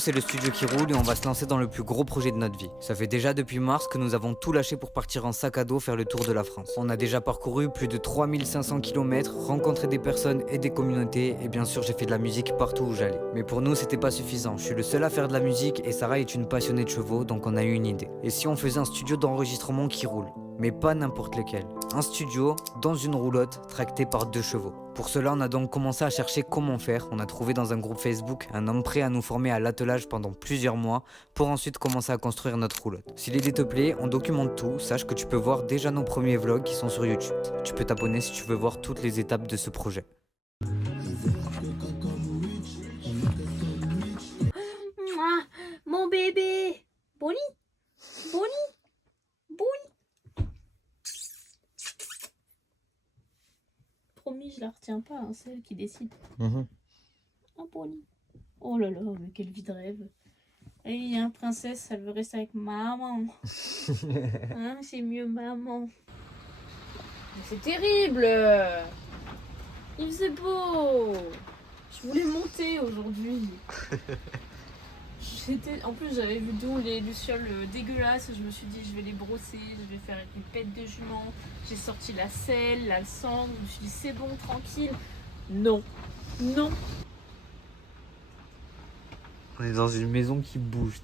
c'est le studio qui roule et on va se lancer dans le plus gros projet de notre vie. Ça fait déjà depuis mars que nous avons tout lâché pour partir en sac à dos faire le tour de la France. On a déjà parcouru plus de 3500 km, rencontré des personnes et des communautés et bien sûr j'ai fait de la musique partout où j'allais. Mais pour nous c'était pas suffisant, je suis le seul à faire de la musique et Sarah est une passionnée de chevaux donc on a eu une idée. Et si on faisait un studio d'enregistrement qui roule? Mais pas n'importe lequel. Un studio dans une roulotte tractée par 2 chevaux. Pour cela, on a donc commencé à chercher comment faire. On a trouvé dans un groupe Facebook un homme prêt à nous former à l'attelage pendant plusieurs mois pour ensuite commencer à construire notre roulotte. Si l'idée te plaît, on documente tout. Sache que tu peux voir déjà nos premiers vlogs qui sont sur YouTube. Tu peux t'abonner si tu veux voir toutes les étapes de ce projet. Mouah, mon bébé. Bonnie, Bonnie, Bonnie. Promis, je la retiens pas, hein, c'est elle qui décide. Oh, Bonnie. Oh là là, mais quelle vie de rêve. Et hein, princesse, elle veut rester avec maman. Hein, c'est mieux maman. C'est terrible. Il faisait beau. Je voulais monter aujourd'hui. En plus, j'avais vu d'où les lucioles dégueulasses. Je me suis dit, je vais les brosser, je vais faire une pète de jument. J'ai sorti la selle, la cendre. Je me suis dit, c'est bon, tranquille. Non, non. On est dans une maison qui bouge.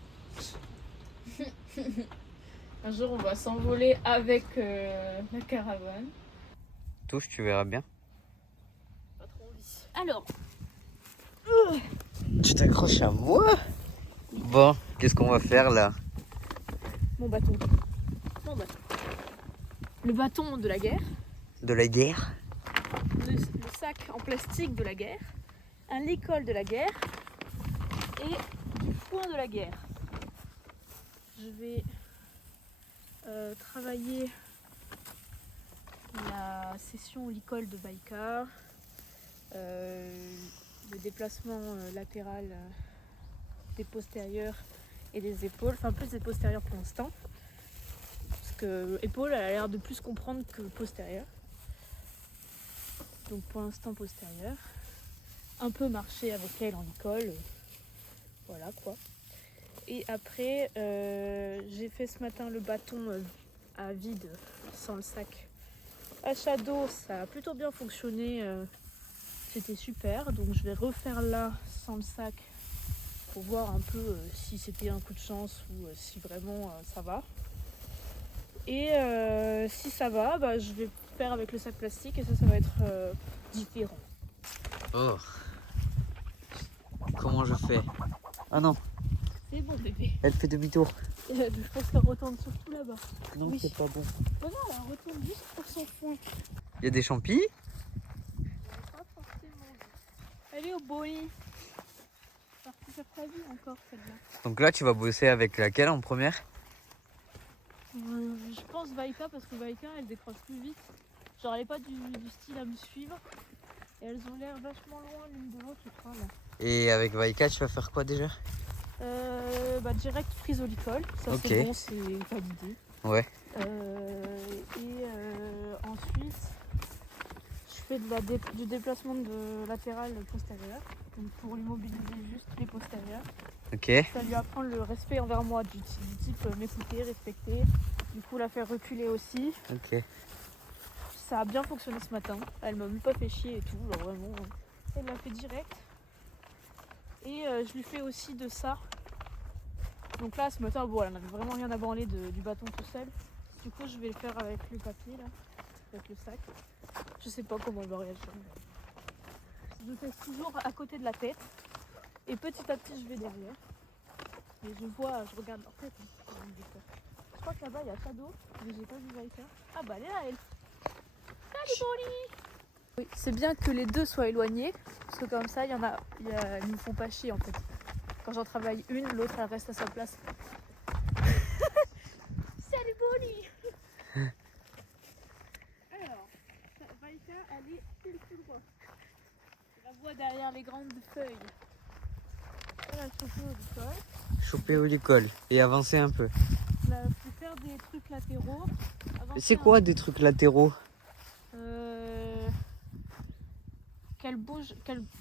Un jour, on va s'envoler avec la caravane. Touche, tu verras bien. Pas trop envie. Alors, Tu t'accroches à moi? Bon, qu'est-ce qu'on va faire là? mon bâton. Mon bâton. Le bâton de la guerre. De la guerre? Le sac en plastique de la guerre. Un licol de la guerre. Et du foin de la guerre. Je vais travailler la session licol de Baïkar. Le déplacement latéral des postérieurs et des épaules, enfin plus des postérieurs pour l'instant, parce que épaule elle a l'air de plus comprendre que postérieure, donc pour l'instant postérieure, un peu marcher avec elle en école, voilà quoi. Et après j'ai fait ce matin le bâton à vide sans le sac à shadow, ça a plutôt bien fonctionné, c'était super, donc je vais refaire là sans le sac pour voir un peu si c'était un coup de chance ou si vraiment ça va. Et si ça va, bah, je vais faire avec le sac plastique et ça va être différent. Oh. Comment je fais? Ah non, C'est bon bébé. elle fait demi-tour. Je pense qu'elle retourne surtout là-bas. Non, Oui. c'est pas bon. Regarde, elle retourne juste pour son foin. Il y a des champis? Pas forcément. Elle est au Boeing. Partie faire ta vie encore celle-là. Donc là, tu vas bosser avec laquelle en première? Je pense Vaika parce que Vaika elle décroche plus vite. Genre elle est pas du style à me suivre. Et elles ont l'air vachement loin l'une de l'autre je crois là. Et avec Vaika, tu vas faire quoi déjà? Bah direct prise au licol, ça Ok. c'est bon, c'est validé. Ouais. Ensuite, je fais du déplacement de latéral postérieur, donc pour immobiliser juste les postérieurs. Ok. Ça lui apprend le respect envers moi, du type m'écouter, respecter, du coup la faire reculer aussi. Ok. Ça a bien fonctionné ce matin, elle m'a même pas fait chier et tout, genre vraiment, elle l'a fait direct. Et je lui fais aussi de ça. Donc là ce matin, bon, elle n'avait vraiment rien à branler du bâton tout seul. Du coup je vais le faire avec le papier là, avec le sac. Je sais pas comment elle va réagir. Je le fais toujours à côté de la tête. Et petit à petit je vais derrière. Et je regarde leur tête. Je crois que là-bas il y a Shadow, mais j'ai pas vu Vaika. Ah bah elle est là elle. Salut Bonnie. Oui, c'est bien que les deux soient éloignés, parce que comme ça, ils nous font pas chier en fait. Quand j'en travaille une, l'autre elle reste à sa place. Salut Bonnie. Alors, Vaika, elle est pile tout droit. Je la vois derrière les grandes feuilles. Elle a chopé au licol. Choper au licol et avancer un peu. Elle a fait faire des trucs latéraux. C'est quoi des trucs latéraux? qu'elle bouge,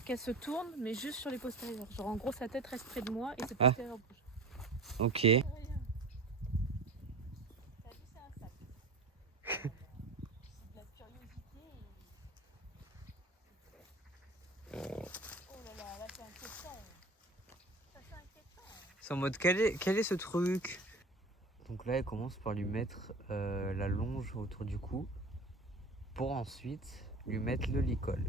qu'elle se tourne, mais juste sur les postérieurs. Genre en gros sa tête reste près de moi et ses Ah. postérieurs bougent. Ok. T'as vu, c'est un sac. C'est de la curiosité Oh là là, là c'est inquiétant. Ça c'est inquiétant. C'est en mode quel est ce truc? Donc là elle commence par lui mettre la longe autour du cou pour ensuite lui mettre le licol.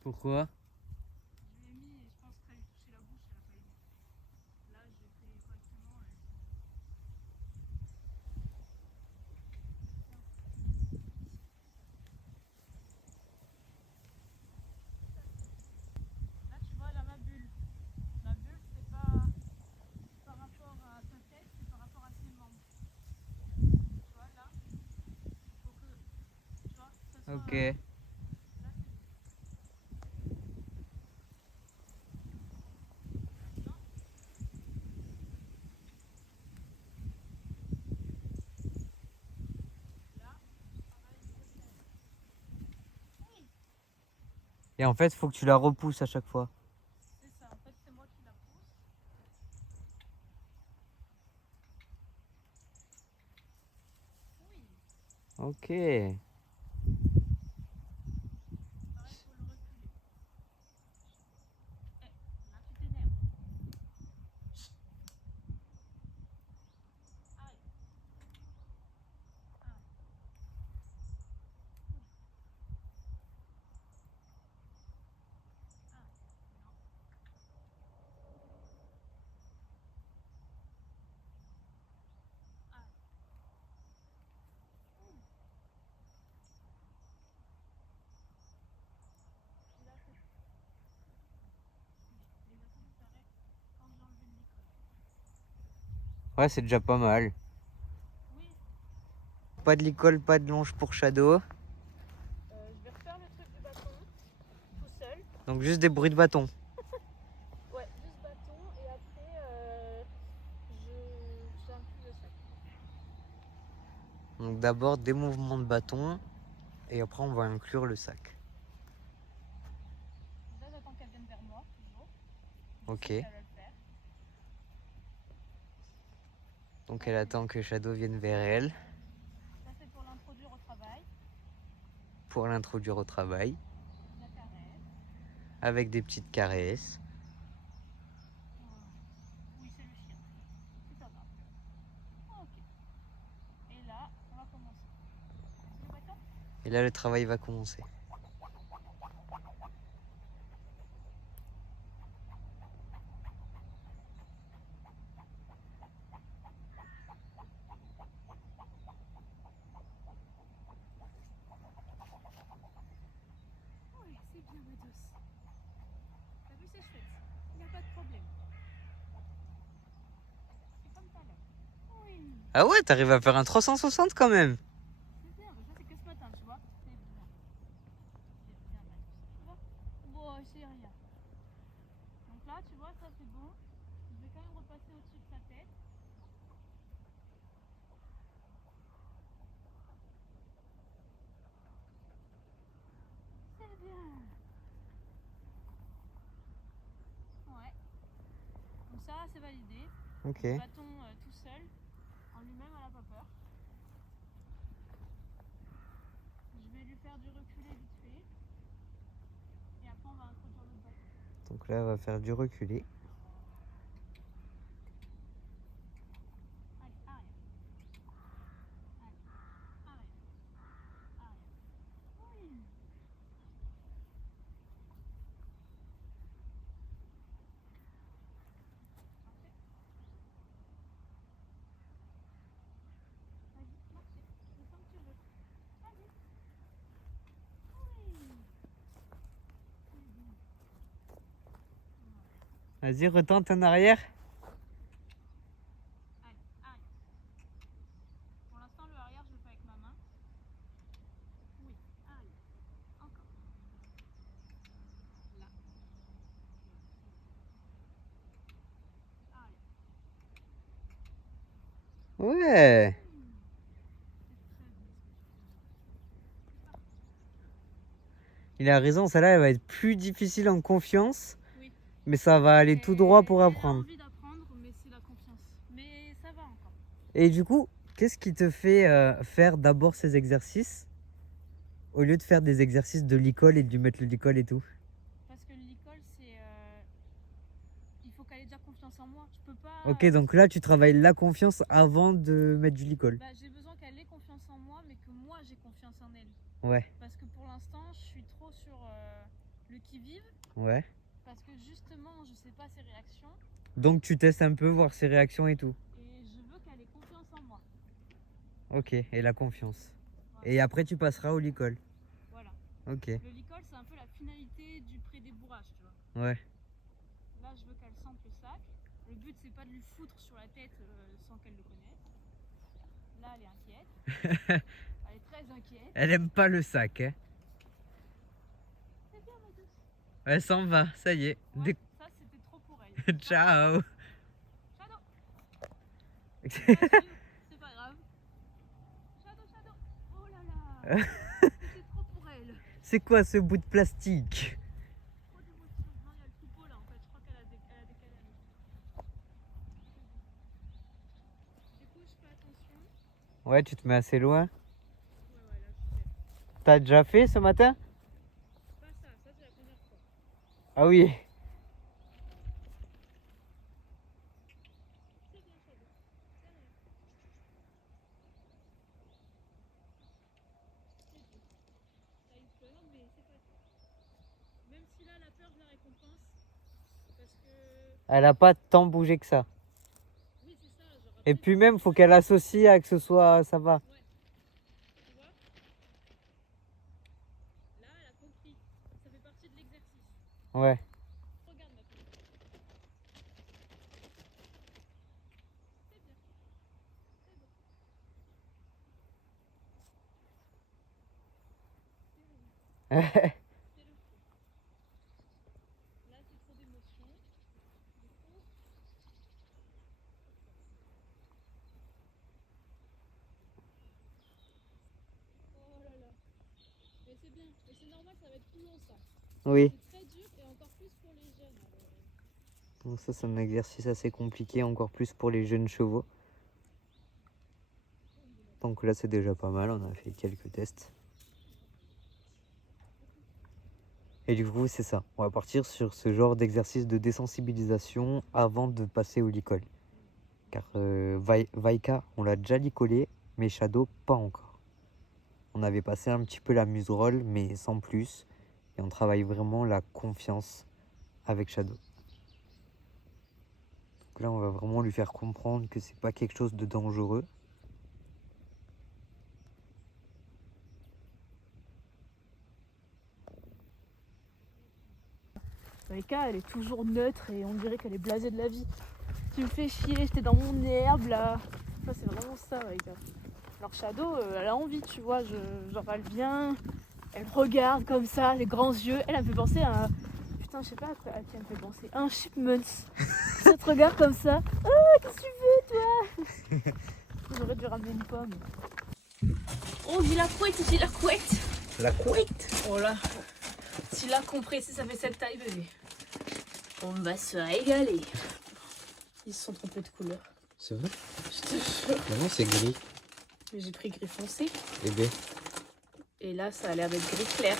Pourquoi? Je l'ai mis et je pense que ça lui touchait la bouche, elle a pas aimé. Là j'ai fait correctement. Là tu vois, là ma bulle. Ma bulle c'est pas par rapport à sa tête, c'est par rapport à ses membres. Tu vois là, il faut que tu vois, ça soit Ok. là c'est bon. Maintenant, là, je travaille les postérieurs. Oui, Et en fait faut que tu la repousses à chaque fois. c'est ça. En fait, c'est moi qui la pousse. Oui, Ok. pareil, il faut le reculer. Là tu t'énerves. Arrête. Arrête. Arrête. Non. Arrête. Et là c'est bon. Les garçons s'arrêtent quand j'ai enlevé le licol. Ouais c'est déjà pas mal. Oui, Pas de licol, pas de longe pour Shadow. je vais refaire le truc du bâton tout seul. Donc juste des bruits de bâton. Ouais, juste bâton et après j'inclus le sac. Donc d'abord des mouvements de bâton et après on va inclure le sac. Là j'attends qu'elle vienne vers moi toujours. Je Ok. sais qu'elle va le faire. Donc elle attend que Shadow vienne vers elle Ça c'est pour l'introduire au travail. pour l'introduire au travail La caresse. avec des petites caresses. Oui, c'est le chien. C'est pas grave. Ok. Et là, on va commencer. T'as vu le bâton? Et là le travail va commencer. Oui, c'est bien ma douce. T'as vu, c'est chouette. Il n'y a pas de problème. C'est comme tout à l'heure. Oui. Ah ouais, t'arrives à faire un 360 quand même. C'est bien, mais ça c'est que ce matin, tu vois. C'est bien. C'est bien ma douce. Tu vois? Bon, c'est rien. Donc là, tu vois, ça c'est bon. Je vais quand même repasser au-dessus de sa tête. C'est bien. Ouais. Donc ça, c'est validé. Ok. Le bâton tout seul, en lui-même, elle n'a pas peur. Je vais lui faire du reculé vite fait. Et après, on va introduire l'autre bâton. Donc là elle va faire du reculé. Vas-y, retente en arrière. Allez, arrière. Pour l'instant, le arrière, je le fais avec ma main. Oui, arrière. Encore. Là. Arrière. Ouais. Il a raison, celle-là, elle va être plus difficile en confiance. Oui. Mais ça va aller tout droit pour apprendre. J'ai envie d'apprendre, mais c'est la confiance. Mais ça va encore. Et du coup, qu'est-ce qui te fait faire d'abord ces exercices au lieu de faire des exercices de l'école et de lui mettre le licol et tout? Parce que l'école, c'est. Il faut qu'elle ait déjà confiance en moi. Je peux pas. Ok, donc là, tu travailles la confiance avant de mettre du licol. Bah, j'ai besoin qu'elle ait confiance en moi, mais que moi j'ai confiance en elle. Ouais, Parce que pour l'instant, je suis trop sur le qui-vive. ouais. Parce que justement, je sais pas ses réactions. Donc tu testes un peu, voir ses réactions et tout. Et je veux qu'elle ait confiance en moi. Ok, et la confiance. Voilà. Et après, tu passeras au licol. Voilà. Ok, Le licol, c'est un peu la finalité du pré-débourrage, tu vois. ouais. Là, je veux qu'elle sente le sac. Le but, c'est pas de lui foutre sur la tête sans qu'elle le connaisse. Là, elle est inquiète. Elle est très inquiète. Elle aime pas le sac, hein. C'est bien, ma douce. Elle s'en va, ça y est. Ouais, ça, c'était trop pour elle. Ciao. Shadow. C'est pas grave. Shadow. Oh là là. C'était trop pour elle. C'est quoi ce bout de plastique? Trop d'émotions. Non, il y a le coupeau là en fait. Je crois qu'elle a décalé un peu. Du coup, je fais attention. Ouais, tu te mets assez loin. Ouais, là, je fais. T'as déjà fait ce matin? Pas ça, c'est la première fois. Ah oui. C'est bien, Shadow. C'est rien. C'est bien. T'as eu peur, mais c'est pas grave. Même si là, la peur, je la récompense. Parce que. Elle a pas tant bougé que ça. Oui, c'est ça. Genre, Et après, puis même, faut qu'elle associe à que ce soit, ça va. tu vois. Là, elle a compris. Ça fait partie de l'exercice. Ouais. Regarde ma petite. C'est bien. C'est bon. C'est le feu. Là, c'est trop d'émotions. Du coup. Oh là là. Mais c'est bien. Mais c'est normal, ça va être plus long ça. Oui. C'est très dur et encore plus pour les jeunes. Bon, ça, c'est un exercice assez compliqué, encore plus pour les jeunes chevaux. Donc là, c'est déjà pas mal. On a fait quelques tests. Et du coup, c'est ça. On va partir sur ce genre d'exercice de désensibilisation avant de passer au licol. Car Vaika, on l'a déjà licolé, mais Shadow, pas encore. On avait passé un petit peu la muserolle, mais sans plus. Et on travaille vraiment la confiance avec Shadow. Donc là, on va vraiment lui faire comprendre que c'est pas quelque chose de dangereux. Vaika, elle est toujours neutre et on dirait qu'elle est blasée de la vie. Tu me fais chier, j'étais dans mon herbe là. Ça, c'est vraiment ça, Vaika. Alors Shadow, elle a envie, tu vois. Genre, elle vient, elle me regarde comme ça, les grands yeux. Elle me fait penser à. Putain, je sais pas à qui elle me fait penser. Un chipmunks. Ça te regarde comme ça. Ah, qu'est-ce que tu veux, toi? J'aurais dû ramener une pomme. Oh, j'ai la couette, j'ai la couette. La couette. Oh là. Si là compressé, ça fait cette taille, bébé. On va se régaler. Ils se sont trompés de couleur. C'est vrai? Je te jure. Non, c'est gris. Mais j'ai pris gris foncé. Eh bien. Et là, ça a l'air d'être gris clair.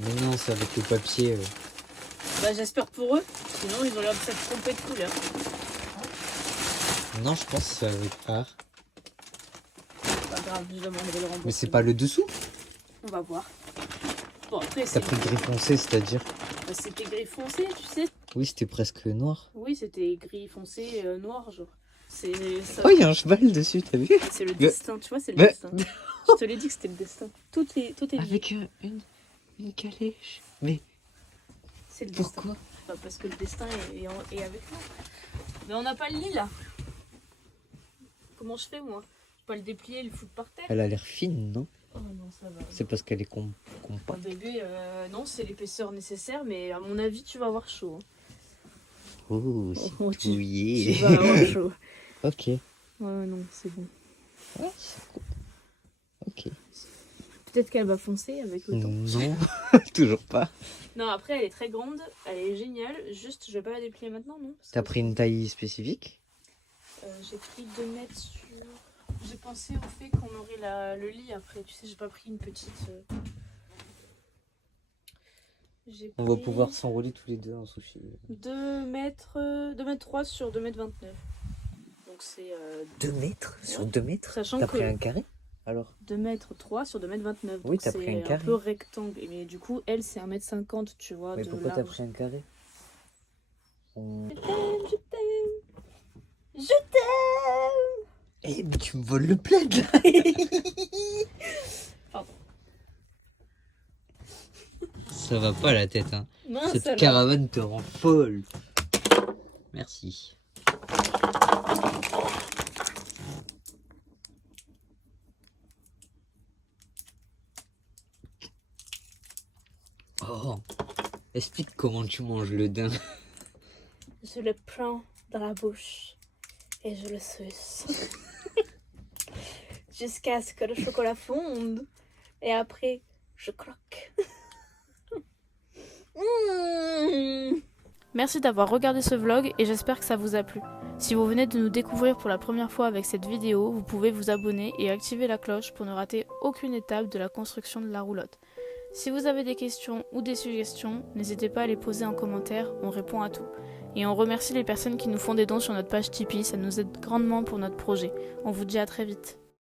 Mais non, c'est avec le papier. Bah, j'espère pour eux. Sinon, ils ont l'air de s'être trompés de couleur. Non, je pense que c'est avec art. Pas grave, je demanderai le remboursement. Mais c'est pas le dessous? On va voir. Bon, après, T'as pris gris foncé, c'est-à-dire? c'était gris foncé, tu sais. Oui, c'était presque noir. Oui, c'était gris foncé, noir, genre. C'est ça. Oh, il y a un cheval dessus, t'as vu? C'est le destin, tu vois, c'est le Mais- destin. Je te l'ai dit que c'était le destin. Tout est lié. Avec une calèche. Mais C'est le destin. pourquoi? pas parce que le destin est avec nous. Mais on n'a pas le lit là. Comment je fais moi? Je peux pas le déplier et le foutre par terre. Elle a l'air fine, non? Oh non, ça va. C'est parce qu'elle est Un compacte. bébé, non, c'est l'épaisseur nécessaire, mais à mon avis, tu vas avoir chaud. Oh, Oh, c'est tu douillé. vas avoir chaud. Ok. Ouais, non, c'est bon. Ouais, c'est cool. Ok. Peut-être qu'elle va foncer avec le temps. Non, toujours pas. Non, après, elle est très grande, elle est géniale. Juste, je vais pas la déplier maintenant, non? T'as pris une taille spécifique? J'ai pris 2 mètres sur... J'ai pensé au fait qu'on aurait le lit après. Tu sais, j'ai pas pris une petite... J'ai On va pris pouvoir s'enrouler tous les deux en sushi. 2 mètres 3 sur 2 mètres 29. Donc c'est... 2 mètres sur 2 mètres? Sachant T'as que pris un carré alors? 2 mètres 3 sur 2 mètres 29. Oui, Donc t'as pris un c'est carré. peu rectangle. Mais du coup, elle, c'est 1m50, tu vois. Mais de pourquoi t'as large. pris un carré? Je t'aime, je t'aime. Je t'aime. Eh, mais tu me voles le plaid là. Pardon. Ça va pas la tête, hein. Mince, Cette alors. caravane te rend folle. Merci. Oh, explique comment tu manges le daim. Je le prends dans la bouche et je le suce. Jusqu'à ce que le chocolat fonde. Et après, je croque. Merci d'avoir regardé ce vlog et j'espère que ça vous a plu. Si vous venez de nous découvrir pour la première fois avec cette vidéo, vous pouvez vous abonner et activer la cloche pour ne rater aucune étape de la construction de la roulotte. Si vous avez des questions ou des suggestions, n'hésitez pas à les poser en commentaire, on répond à tout. Et on remercie les personnes qui nous font des dons sur notre page Tipeee, ça nous aide grandement pour notre projet. On vous dit à très vite.